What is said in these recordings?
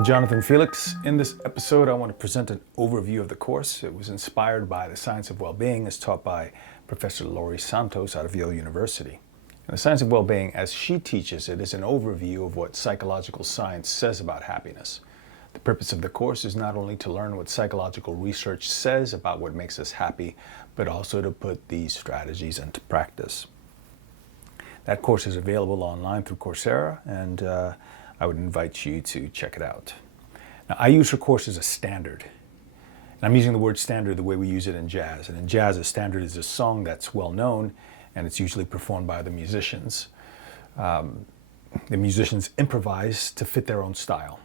I'm Jonathan Felix. In this episode, I want to present an overview of the course. It was inspired by the science of well-being as taught by Professor Laurie Santos out of Yale University. And the science of well-being, as she teaches it, is an overview of what psychological science says about happiness. The purpose of the course is not only to learn what psychological research says about what makes us happy, but also to put these strategies into practice. That course is available online through Coursera, and I would invite you to check it out. Now, I use her course as a standard. And I'm using the word standard the way we use it in jazz. And in jazz, a standard is a song that's well known, and it's usually performed by the musicians. The musicians improvise to fit their own style.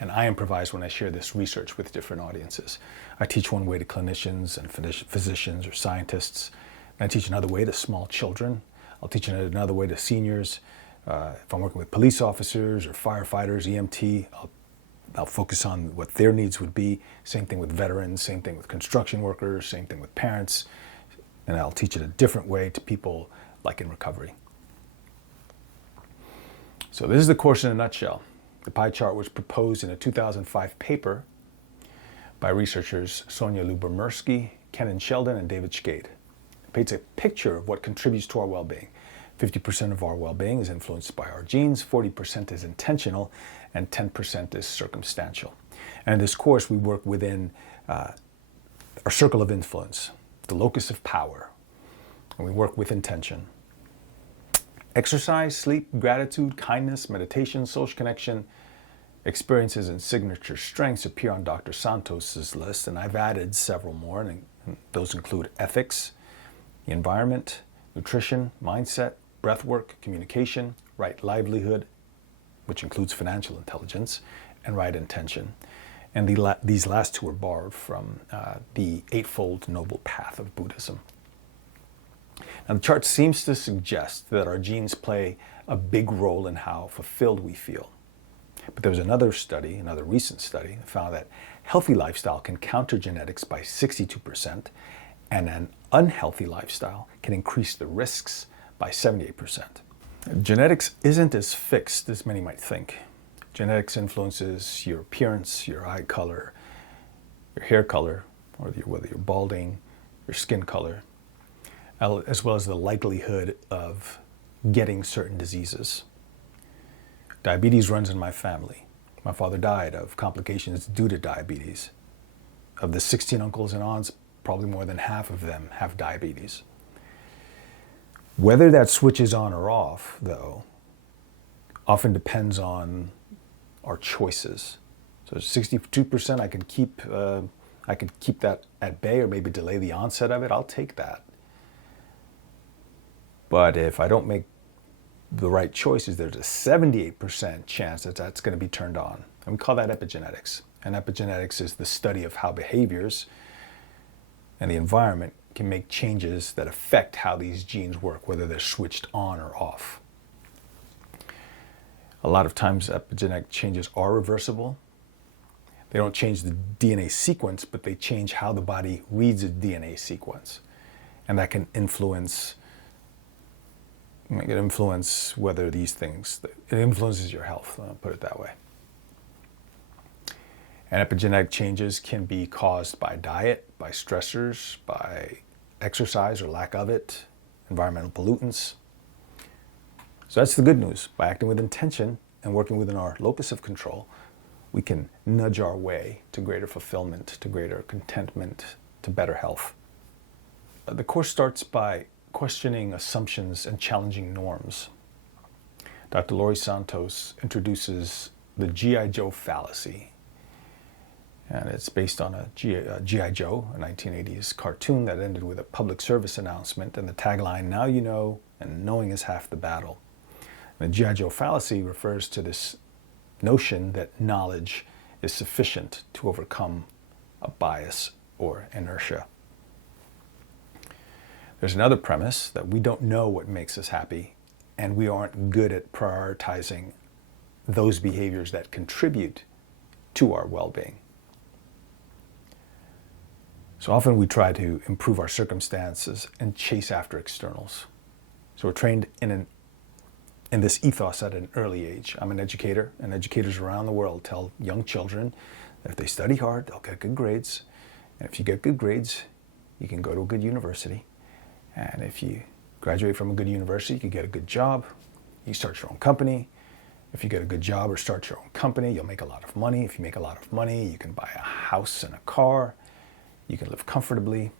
And I improvise when I share this research with different audiences. I teach one way to clinicians and physicians or scientists. And I teach another way to small children. I'll teach another way to seniors. If I'm working with police officers or firefighters, EMT, I'll focus on what their needs would be. Same thing with veterans, same thing with construction workers, same thing with parents. And I'll teach it a different way to people like in recovery. So this is the course in a nutshell. The pie chart was proposed in a 2005 paper by researchers Sonia Lubomirsky, Kenan Sheldon, and David Schade. It paints a picture of what contributes to our well-being. 50% of our well-being is influenced by our genes, 40% is intentional, and 10% is circumstantial. And in this course, we work within our circle of influence, the locus of power, and we work with intention. Exercise, sleep, gratitude, kindness, meditation, social connection, experiences, and signature strengths appear on Dr. Santos's list, and I've added several more, and those include ethics, the environment, nutrition, mindset, breathwork, communication, right livelihood, which includes financial intelligence, and right intention. And these last two are borrowed from the Eightfold Noble Path of Buddhism. Now, the chart seems to suggest that our genes play a big role in how fulfilled we feel. But there was another recent study, that found that healthy lifestyle can counter genetics by 62%, and an unhealthy lifestyle can increase the risks by 78%. Genetics isn't as fixed as many might think. Genetics influences your appearance, your eye color, your hair color, or whether you're balding, your skin color, as well as the likelihood of getting certain diseases. Diabetes runs in my family. My father died of complications due to diabetes. Of the 16 uncles and aunts, probably more than half of them have diabetes. Whether that switches on or off, though, often depends on our choices. So 62%, I could keep that at bay or maybe delay the onset of it. I'll take that. But if I don't make the right choices, there's a 78% chance that that's going to be turned on. And we call that epigenetics. And epigenetics is the study of how behaviors and the environment can make changes that affect how these genes work, whether they're switched on or off. A lot of times epigenetic changes are reversible. They don't change the DNA sequence, but they change how the body reads a DNA sequence. And that can influence whether these things, it influences your health, I'll put it that way. And epigenetic changes can be caused by diet, by stressors, by exercise or lack of it, environmental pollutants. So that's the good news. By acting with intention and working within our locus of control, we can nudge our way to greater fulfillment, to greater contentment, to better health. The course starts by questioning assumptions and challenging norms. Dr. Laurie Santos introduces the G.I. Joe fallacy. And it's based on a G.I. Joe, a 1980s cartoon that ended with a public service announcement and the tagline, "Now you know, and knowing is half the battle." And the G.I. Joe fallacy refers to this notion that knowledge is sufficient to overcome a bias or inertia. There's another premise that we don't know what makes us happy, and we aren't good at prioritizing those behaviors that contribute to our well-being. So often we try to improve our circumstances and chase after externals. So we're trained in in this ethos at an early age. I'm an educator, and educators around the world tell young children that if they study hard, they'll get good grades. And if you get good grades, you can go to a good university. And if you graduate from a good university, you can get a good job. You start your own company. If you get a good job or start your own company, you'll make a lot of money. If you make a lot of money, you can buy a house and a car. You can live comfortably.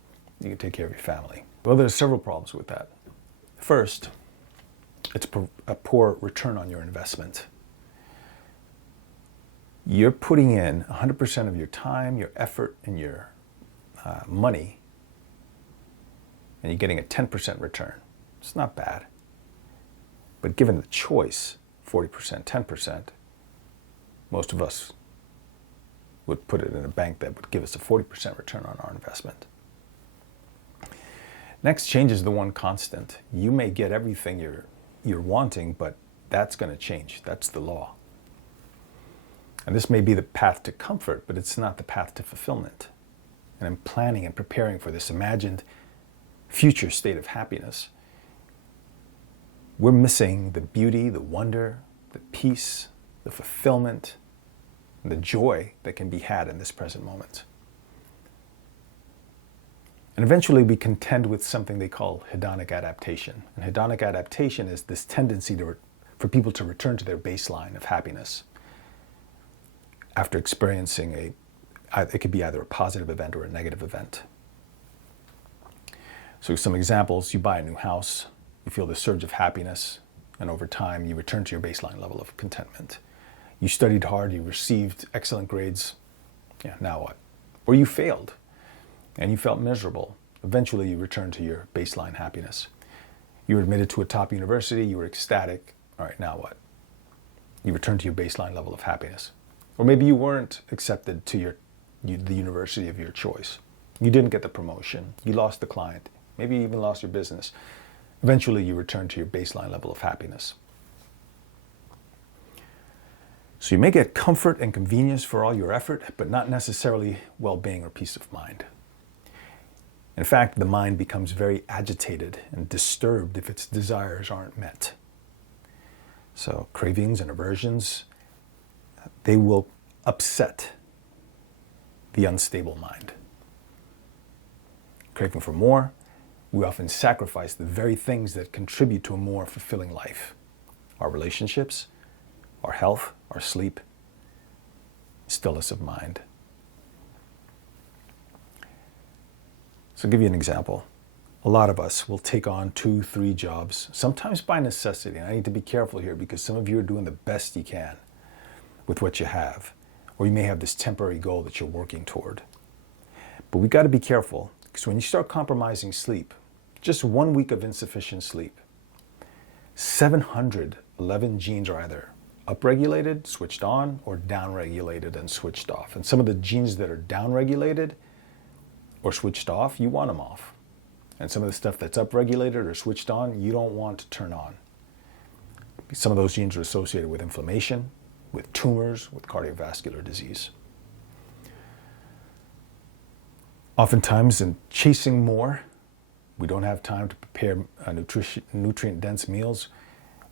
You can take care of your family. Well, there's several problems with that. First, it's a poor return on your investment. You're putting in 100% of your time, your effort, and your money, and you're getting a 10% return. It's not bad. But given the choice, 40%, 10%, most of us would put it in a bank that would give us a 40% return on our investment. Next, change is the one constant. You may get everything you're wanting, but that's going to change. That's the law. And this may be the path to comfort, but it's not the path to fulfillment. And I'm planning and preparing for this imagined future state of happiness. We're missing the beauty, the wonder, the peace, the fulfillment, and the joy that can be had in this present moment. And eventually we contend with something they call hedonic adaptation. And hedonic adaptation is this tendency for people to return to their baseline of happiness after experiencing it could be either a positive event or a negative event. So some examples: you buy a new house, you feel the surge of happiness, and over time you return to your baseline level of contentment. You studied hard, you received excellent grades, yeah, now what? Or you failed and you felt miserable. Eventually you return to your baseline happiness. You were admitted to a top university, you were ecstatic, all right, now what? You return to your baseline level of happiness. Or maybe you weren't accepted to the university of your choice. You didn't get the promotion, you lost the client, maybe you even lost your business. Eventually you return to your baseline level of happiness. So you may get comfort and convenience for all your effort, but not necessarily well-being or peace of mind. In fact, the mind becomes very agitated and disturbed if its desires aren't met. So cravings and aversions, they will upset the unstable mind. Craving for more, we often sacrifice the very things that contribute to a more fulfilling life. Our relationships, our health, our sleep, stillness of mind. So I'll give you an example. A lot of us will take on 2, 3 jobs, sometimes by necessity. And I need to be careful here because some of you are doing the best you can with what you have. Or you may have this temporary goal that you're working toward. But we've got to be careful because when you start compromising sleep, just 1 week of insufficient sleep, 711 genes are either upregulated, switched on, or downregulated and switched off. And some of the genes that are downregulated or switched off, you want them off. And some of the stuff that's upregulated or switched on, you don't want to turn on. Some of those genes are associated with inflammation, with tumors, with cardiovascular disease. Oftentimes, in chasing more, we don't have time to prepare nutrient-dense meals.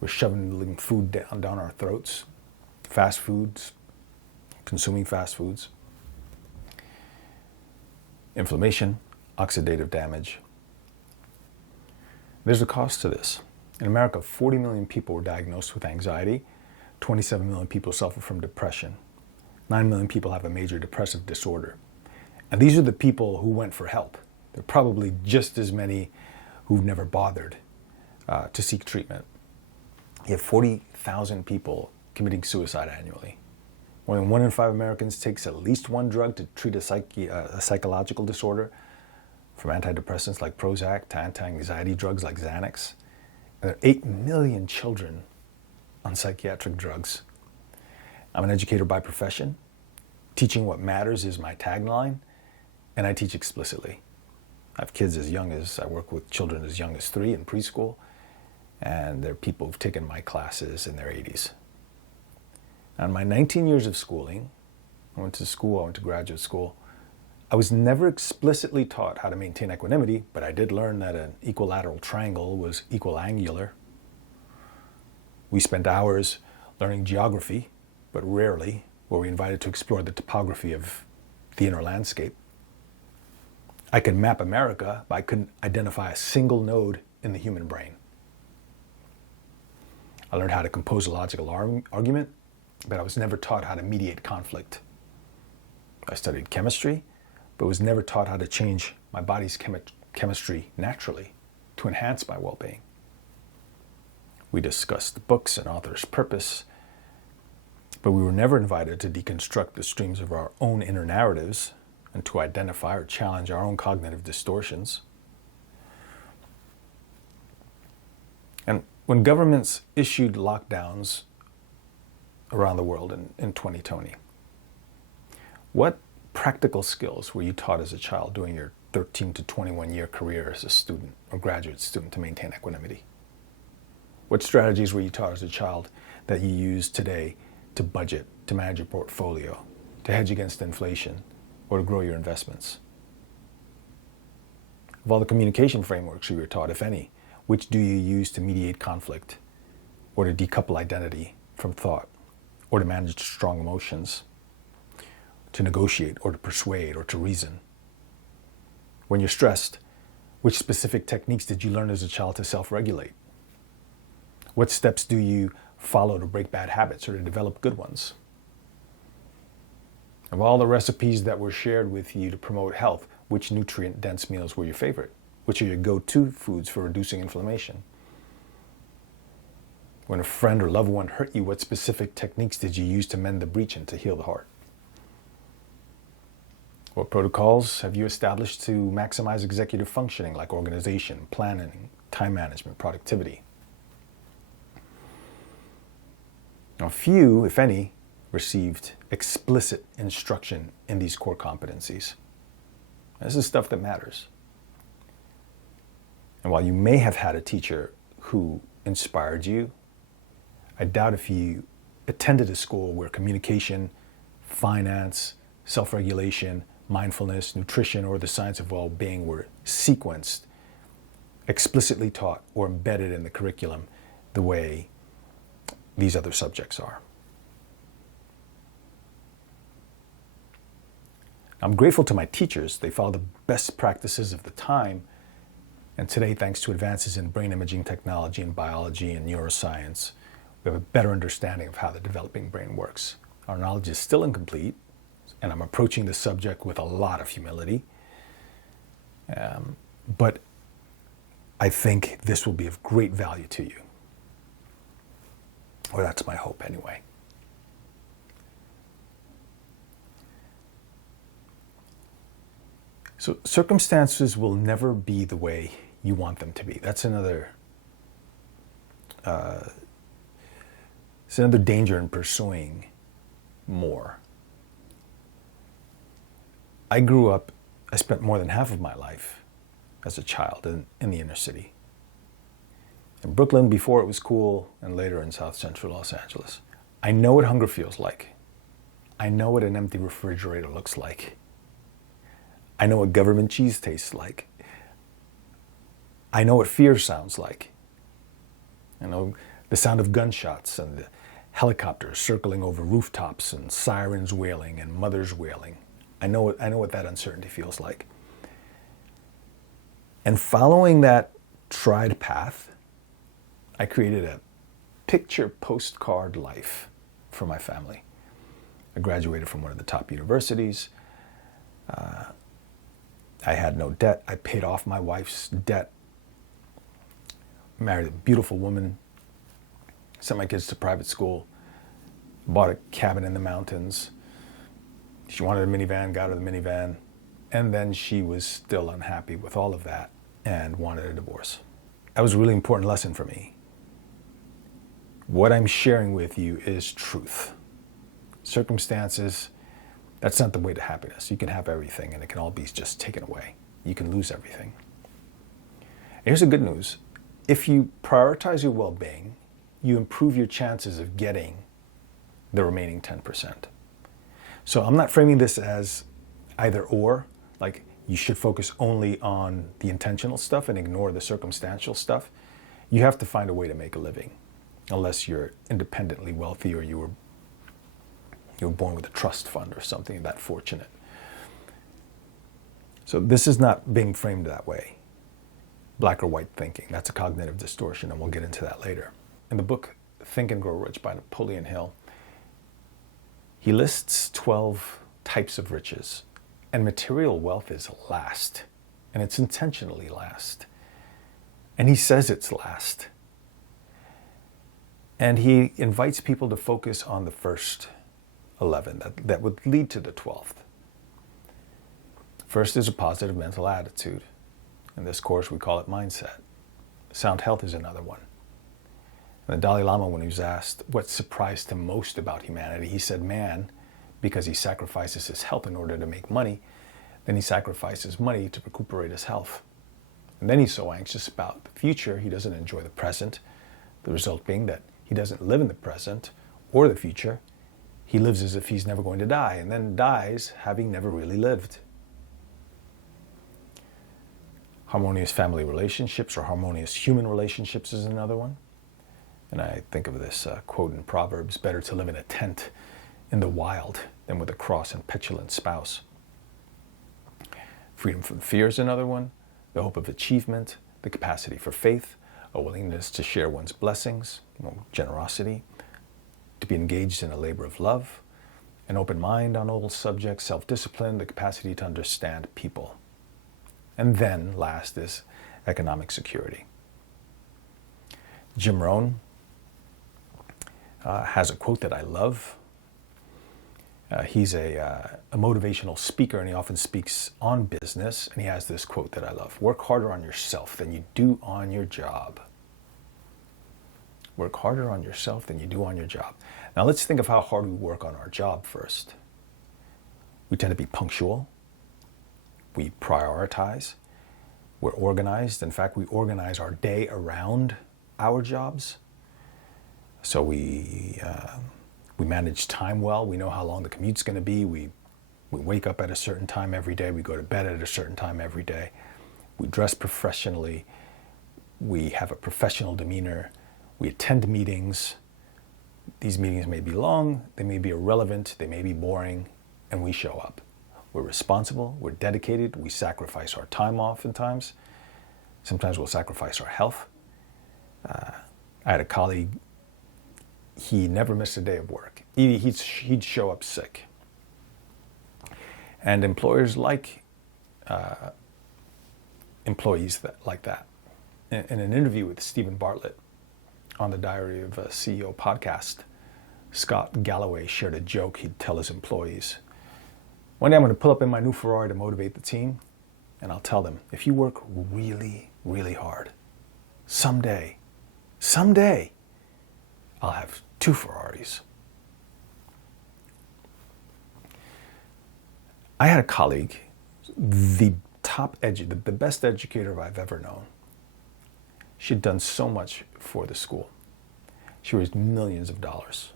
We're shoving food down our throats, fast foods, consuming fast foods. Inflammation, oxidative damage. There's a cost to this. In America, 40 million people were diagnosed with anxiety. 27 million people suffer from depression. 9 million people have a major depressive disorder. And these are the people who went for help. There are probably just as many who've never bothered to seek treatment. You have 40,000 people committing suicide annually. More than 1 in 5 Americans takes at least one drug to treat a psychological disorder, from antidepressants like Prozac to anti-anxiety drugs like Xanax. And there are 8 million children on psychiatric drugs. I'm an educator by profession. Teaching what matters is my tagline, and I teach explicitly. I have kids I work with children as young as 3 in preschool, and there are people who've taken my classes in their 80s. In my 19 years of schooling, I went to graduate school, I was never explicitly taught how to maintain equanimity, but I did learn that an equilateral triangle was equiangular. We spent hours learning geography, but rarely were we invited to explore the topography of the inner landscape. I could map America, but I couldn't identify a single node in the human brain. I learned how to compose a logical argument, but I was never taught how to mediate conflict. I studied chemistry, but was never taught how to change my body's chemistry naturally to enhance my well-being. We discussed books and authors' purpose, but we were never invited to deconstruct the streams of our own inner narratives and to identify or challenge our own cognitive distortions. And when governments issued lockdowns around the world in 2020, what practical skills were you taught as a child during your 13 to 21 year career as a student or graduate student to maintain equanimity? What strategies were you taught as a child that you use today to budget, to manage your portfolio, to hedge against inflation, or to grow your investments? Of all the communication frameworks you were taught, if any, which do you use to mediate conflict, or to decouple identity from thought, or to manage strong emotions, to negotiate, or to persuade, or to reason? When you're stressed, which specific techniques did you learn as a child to self-regulate? What steps do you follow to break bad habits or to develop good ones? Of all the recipes that were shared with you to promote health, which nutrient-dense meals were your favorite? Which are your go-to foods for reducing inflammation? When a friend or loved one hurt you, what specific techniques did you use to mend the breach and to heal the heart? What protocols have you established to maximize executive functioning, like organization, planning, time management, productivity? Now, few, if any, received explicit instruction in these core competencies. This is stuff that matters. And while you may have had a teacher who inspired you, I doubt if you attended a school where communication, finance, self-regulation, mindfulness, nutrition, or the science of well-being were sequenced, explicitly taught, or embedded in the curriculum the way these other subjects are. I'm grateful to my teachers. They followed the best practices of the time. And today, thanks to advances in brain imaging technology and biology and neuroscience, we have a better understanding of how the developing brain works. Our knowledge is still incomplete, and I'm approaching the subject with a lot of humility. But I think this will be of great value to you. Or that's my hope anyway. So circumstances will never be the way you want them to be. That's another danger in pursuing more. I spent more than half of my life as a child in the inner city. In Brooklyn before it was cool, and later in South Central Los Angeles. I know what hunger feels like. I know what an empty refrigerator looks like. I know what government cheese tastes like. I know what fear sounds like. I know the sound of gunshots and the helicopters circling over rooftops and sirens wailing and mothers wailing. I know what that uncertainty feels like. And following that tried path, I created a picture postcard life for my family. I graduated from one of the top universities. I had no debt. I paid off my wife's debt. Married a beautiful woman. Sent my kids to private school. Bought a cabin in the mountains. She wanted a minivan, got her the minivan. And then she was still unhappy with all of that and wanted a divorce. That was a really important lesson for me. What I'm sharing with you is truth. Circumstances, that's not the way to happiness. You can have everything and it can all be just taken away. You can lose everything. Here's the good news. If you prioritize your well-being, you improve your chances of getting the remaining 10%. So I'm not framing this as either or, like you should focus only on the intentional stuff and ignore the circumstantial stuff. You have to find a way to make a living. unless you're independently wealthy or you were born with a trust fund or something that fortunate. So this is not being framed that way. Black or white thinking, that's a cognitive distortion, and we'll get into that later. In the book Think and Grow Rich by Napoleon Hill, he lists 12 types of riches, and material wealth is last, and it's intentionally last. And he says it's last. And he invites people to focus on the first 11 that would lead to the 12th. First is a positive mental attitude. In this course, we call it mindset. Sound health is another one. And the Dalai Lama, when he was asked what surprised him most about humanity, he said man, because he sacrifices his health in order to make money, then he sacrifices money to recuperate his health. And then he's so anxious about the future, he doesn't enjoy the present. The result being that he doesn't live in the present or the future. He lives as if he's never going to die, and then dies having never really lived. Harmonious family relationships or harmonious human relationships is another one. And I think of this quote in Proverbs, better to live in a tent in the wild than with a cross and petulant spouse. Freedom from fear is another one. The hope of achievement, the capacity for faith, a willingness to share one's blessings, generosity, to be engaged in a labor of love, an open mind on all subjects, self-discipline, the capacity to understand people. And then last is economic security. Jim Rohn has a quote that I love. He's a motivational speaker, and he often speaks on business, and he has this quote that I love. Work harder on yourself than you do on your job. Work harder on yourself than you do on your job. Now let's think of how hard we work on our job first. We tend to be punctual. We prioritize. We're organized. In fact, we organize our day around our jobs. So we manage time well. We know how long the commute's going to be. We wake up at a certain time every day. We go to bed at a certain time every day. We dress professionally. We have a professional demeanor. We attend meetings. These meetings may be long, they may be irrelevant, they may be boring, and we show up. We're responsible, we're dedicated, we sacrifice our time oftentimes. Sometimes we'll sacrifice our health. I had a colleague, he never missed a day of work. He'd show up sick. And employers like employees like that. In an interview with Stephen Bartlett on the Diary of a CEO podcast, Scott Galloway shared a joke he'd tell his employees. One day I'm going to pull up in my new Ferrari to motivate the team, and I'll tell them, if you work really, really hard, someday, I'll have 2 Ferraris. I had a colleague, the best educator I've ever known. She'd done so much for the school. She raised millions of dollars,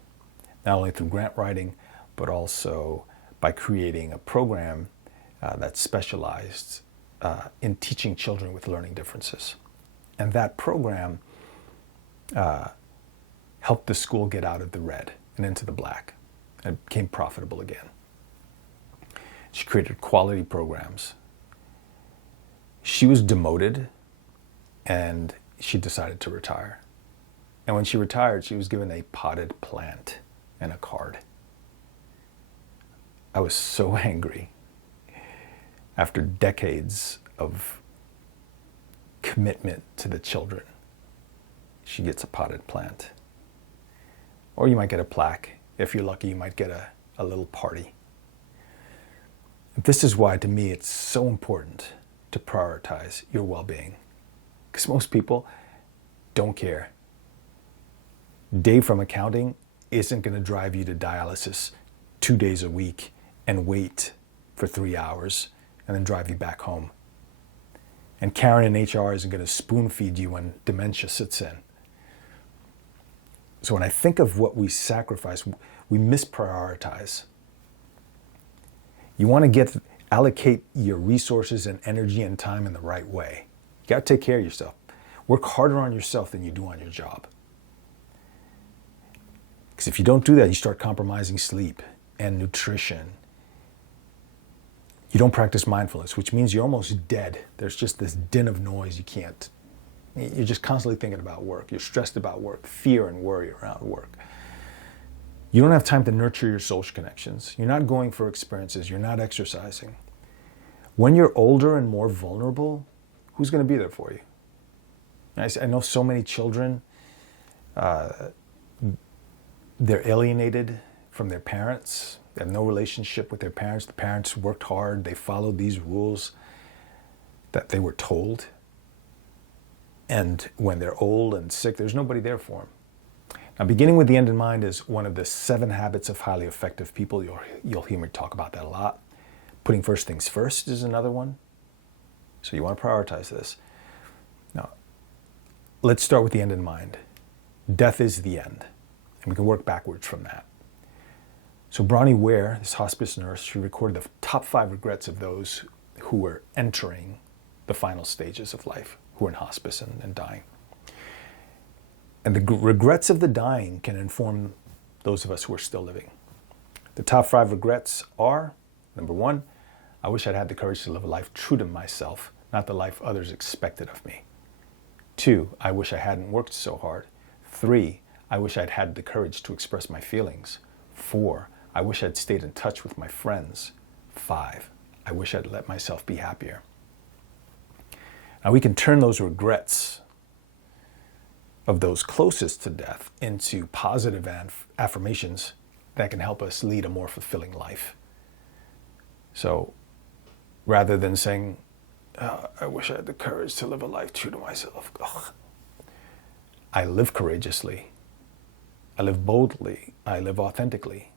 not only through grant writing, but also by creating a program that specialized in teaching children with learning differences. And that program helped the school get out of the red and into the black, and became profitable again. She created quality programs. She was demoted, and she decided to retire. And when she retired, she was given a potted plant and a card. I was so angry. After decades of commitment to the children, she gets a potted plant. Or you might get a plaque. If you're lucky, you might get a little party. This is why, to me, it's so important to prioritize your well-being. Because most people don't care. Dave from accounting isn't going to drive you to dialysis 2 days a week and wait for 3 hours and then drive you back home. And Karen in HR isn't going to spoon feed you when dementia sits in. So when I think of what we sacrifice, we misprioritize. You want to allocate your resources and energy and time in the right way. You got to take care of yourself. Work harder on yourself than you do on your job. Because if you don't do that, you start compromising sleep and nutrition. You don't practice mindfulness, which means you're almost dead. There's just this din of noise you can't. You're just constantly thinking about work. You're stressed about work, fear and worry around work. You don't have time to nurture your social connections. You're not going for experiences. You're not exercising. When you're older and more vulnerable, who's going to be there for you? I know so many children, they're alienated from their parents. They have no relationship with their parents. The parents worked hard. They followed these rules that they were told. And when they're old and sick, there's nobody there for them. Now, beginning with the end in mind is one of the 7 habits of highly effective people. You'll hear me talk about that a lot. Putting first things first is another one. So you want to prioritize this. Now, let's start with the end in mind. Death is the end. And we can work backwards from that. So Bronnie Ware, this hospice nurse, she recorded the top 5 regrets of those who were entering the final stages of life, who are in hospice and dying. And the regrets of the dying can inform those of us who are still living. The top 5 regrets are, number 1, I wish I'd had the courage to live a life true to myself, not the life others expected of me. 2, I wish I hadn't worked so hard. 3, I wish I'd had the courage to express my feelings. 4, I wish I'd stayed in touch with my friends. 5, I wish I'd let myself be happier. Now we can turn those regrets of those closest to death into positive affirmations that can help us lead a more fulfilling life. So rather than saying, I wish I had the courage to live a life true to myself, I live courageously, I live boldly, I live authentically.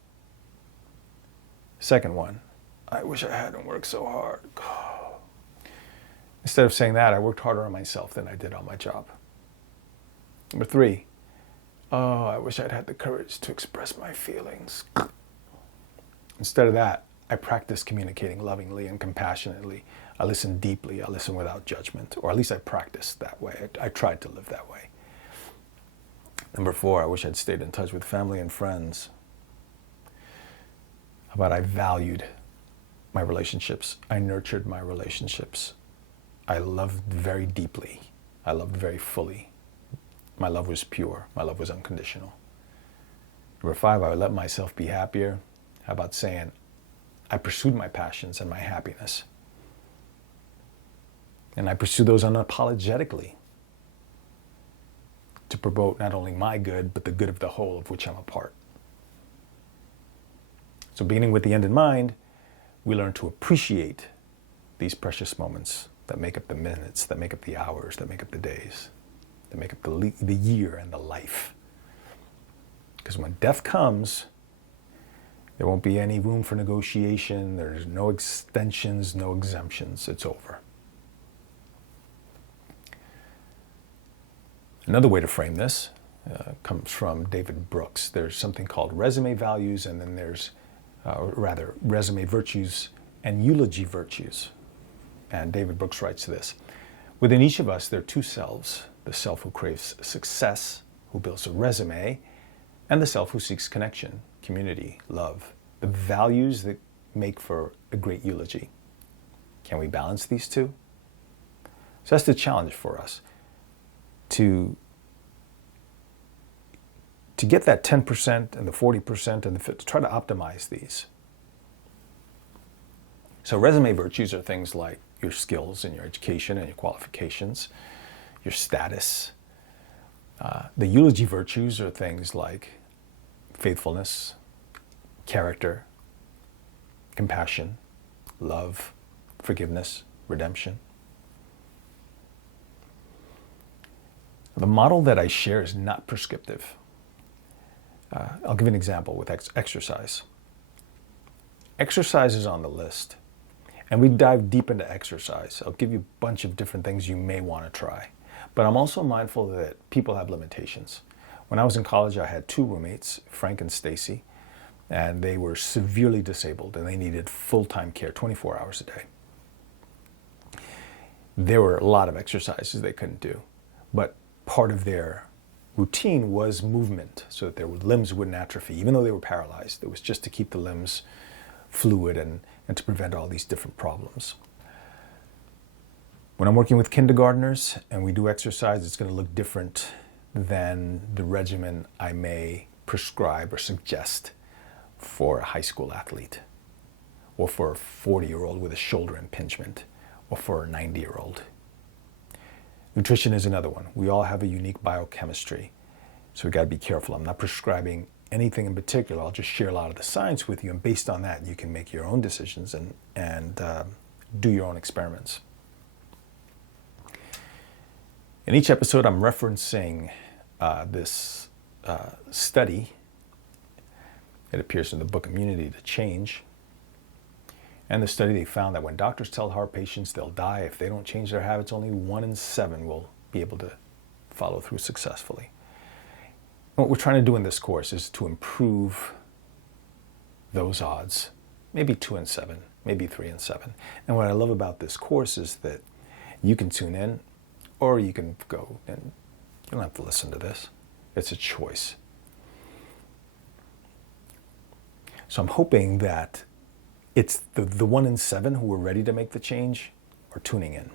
Second one, I wish I hadn't worked so hard. Instead of saying that, I worked harder on myself than I did on my job. Number 3, I wish I'd had the courage to express my feelings. Instead of that, I practice communicating lovingly and compassionately. I listen deeply, I listen without judgment, or at least I practiced that way. I tried to live that way. Number 4, I wish I'd stayed in touch with family and friends. How about I valued my relationships? I nurtured my relationships. I loved very deeply. I loved very fully. My love was pure. My love was unconditional. Number 5, I would let myself be happier. How about saying, I pursued my passions and my happiness. And I pursue those unapologetically to promote not only my good, but the good of the whole of which I'm a part. So beginning with the end in mind, we learn to appreciate these precious moments that make up the minutes, that make up the hours, that make up the days, that make up the year and the life. Because when death comes, there won't be any room for negotiation. There's no extensions, no exemptions. It's over. Another way to frame this comes from David Brooks. There's something called resume values, and then there's, resume virtues and eulogy virtues. And David Brooks writes this: within each of us, there are 2 selves. The self who craves success, who builds a resume, and the self who seeks connection, community, love, the values that make for a great eulogy. Can we balance these 2? So that's the challenge for us, to get that 10% and the 40% and to try to optimize these. So resume virtues are things like your skills and your education and your qualifications, your status. The eulogy virtues are things like faithfulness, character, compassion, love, forgiveness, redemption. The model that I share is not prescriptive. I'll give you an example with exercise. Exercise is on the list, and we dive deep into exercise. I'll give you a bunch of different things you may want to try. But I'm also mindful that people have limitations. When I was in college, I had 2 roommates, Frank and Stacy, and they were severely disabled, and they needed full-time care, 24 hours a day. There were a lot of exercises they couldn't do, but part of their routine was movement so that their limbs wouldn't atrophy, even though they were paralyzed. It was just to keep the limbs fluid and to prevent all these different problems. When I'm working with kindergartners and we do exercise, it's going to look different than the regimen I may prescribe or suggest for a high school athlete, or for a 40-year-old with a shoulder impingement, or for a 90-year-old. Nutrition is another one. We all have a unique biochemistry, so we got to be careful. I'm not prescribing anything in particular. I'll just share a lot of the science with you, and based on that, you can make your own decisions and do your own experiments. In each episode, I'm referencing this study. It appears in the book Immunity to Change. And the study, they found that when doctors tell heart patients they'll die if they don't change their habits, only 1 in 7 will be able to follow through successfully. What we're trying to do in this course is to improve those odds, maybe 2 in 7, maybe 3 in 7. And what I love about this course is that you can tune in, or you can go and you don't have to listen to this. It's a choice. So I'm hoping that it's the 1 in 7 who are ready to make the change are tuning in.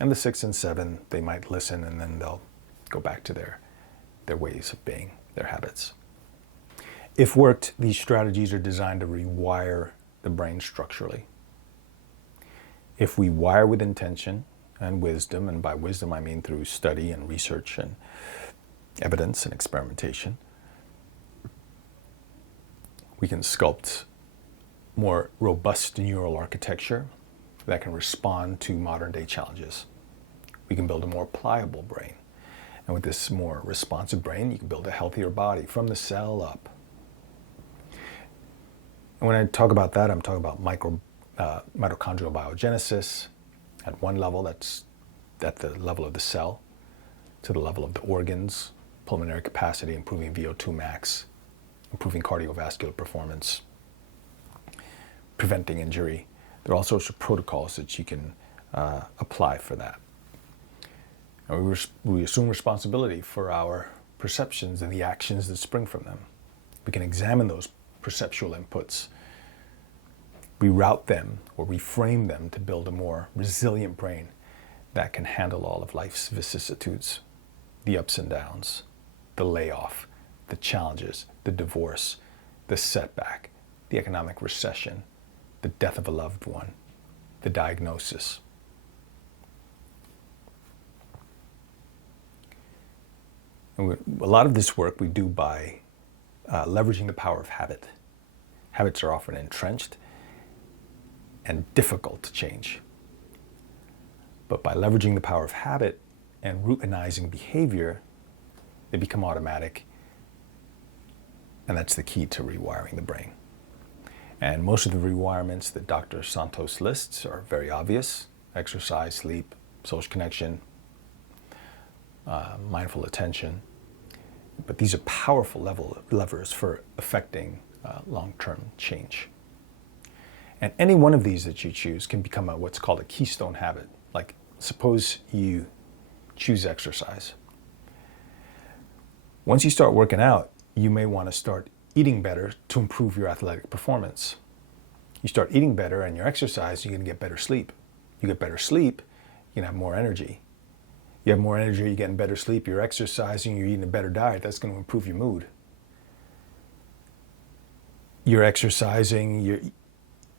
And the 6 and 7, they might listen and then they'll go back to their ways of being, their habits. If worked, these strategies are designed to rewire the brain structurally. If we wire with intention and wisdom, and by wisdom I mean through study and research and evidence and experimentation, we can sculpt more robust neural architecture that can respond to modern day challenges. We can build a more pliable brain. And with this more responsive brain, you can build a healthier body from the cell up. And when I talk about that, I'm talking about mitochondrial biogenesis at one level, that's at the level of the cell, to the level of the organs, pulmonary capacity, improving VO2 max, improving cardiovascular performance, preventing injury. There are all sorts of protocols that you can apply for that. And we assume responsibility for our perceptions and the actions that spring from them. We can examine those perceptual inputs, reroute them or reframe them to build a more resilient brain that can handle all of life's vicissitudes, the ups and downs, the layoff, the challenges, the divorce, the setback, the economic recession, the death of a loved one, the diagnosis. And a lot of this work we do by leveraging the power of habit. Habits are often entrenched and difficult to change. But by leveraging the power of habit and routinizing behavior, they become automatic. And that's the key to rewiring the brain. And most of the rewirements that Dr. Santos lists are very obvious: exercise, sleep, social connection, mindful attention. But these are powerful levers for affecting long-term change. And any one of these that you choose can become what's called a keystone habit. Like, suppose you choose exercise. Once you start working out, you may want to start eating better to improve your athletic performance. You start eating better and you exercise, you're going to get better sleep. You get better sleep, you can have more energy. You have more energy, you're getting better sleep, you're exercising, you're eating a better diet, that's going to improve your mood. You're exercising, you're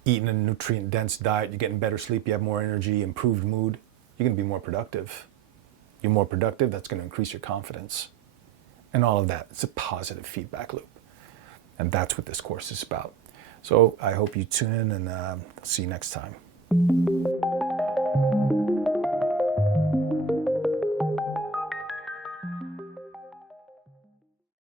eating a nutrient-dense diet, you're getting better sleep, you have more energy, improved mood, you're going to be more productive. You're more productive, that's going to increase your confidence. And all of that, it's a positive feedback loop. And that's what this course is about. So I hope you tune in and see you next time.